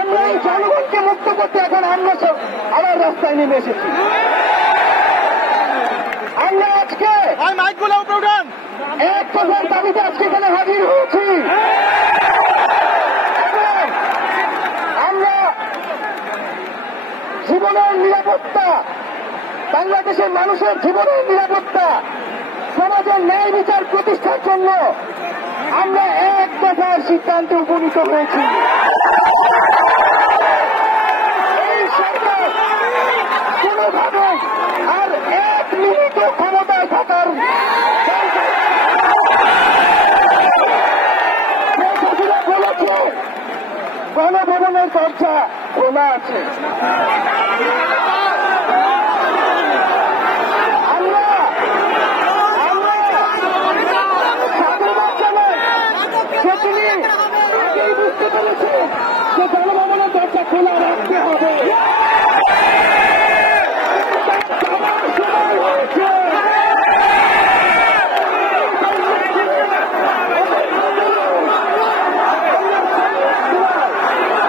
আমরা এই জনগণকে মুক্ত করতে এখন আমরা সব আবার রাস্তায় নেমে এসেছি। আমরা আজকে এক কথার দাবিতে আজকে এখানে হাজির হয়েছি। আমরা জীবনের নিরাপত্তা, বাংলাদেশের মানুষের জীবনের নিরাপত্তা, সমাজের ন্যায় বিচার প্রতিষ্ঠার জন্য আমরা এক দফার সিদ্ধান্তে উপনীত হয়েছি। এই সরকার কোনোভাবে আর এক মিনিট ক্ষমতায় থাকার বলেছে গণভবনের দরজা খোলা আছে। বুঝতে পেরেছে যে গণভবনের দরজা খোলা রাখতে হবে।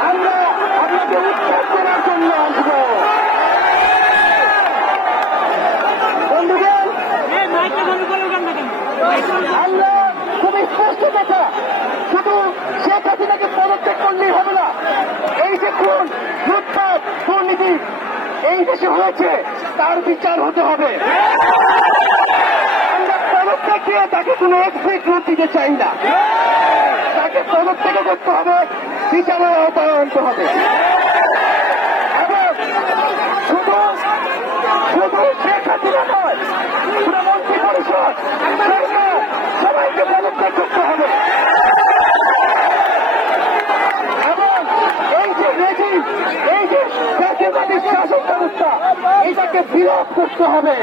আমরা আপনাকে উৎখাত করার জন্য আসবো। বন্ধুগণ, আমরা খুব স্পষ্ট কথা, শুধু শেখ হাসিনাকে পদত্যাগ করলেই হবে না। এই যে খুন, লুটপাট, দুর্নীতি এই দেশে হয়েছে তার বিচার হতে হবে। আমরা পদত্যাগ দিয়ে তাকে কোনো এক্সিট রুট দিতে চাই না। তাকে পদত্যাগ করতে হবে, বিচারের আওতায় আনতে হবে। এবং শুধু শেখ হাসিনা নয়, পুরো মন্ত্রী পরিষদ, সরকার সবাইকে পদত্যাগ করতে হবে। এই যে জাতীয়তাবাদী শাসন ব্যবস্থা, এটাকে বিলোপ করতে হবে।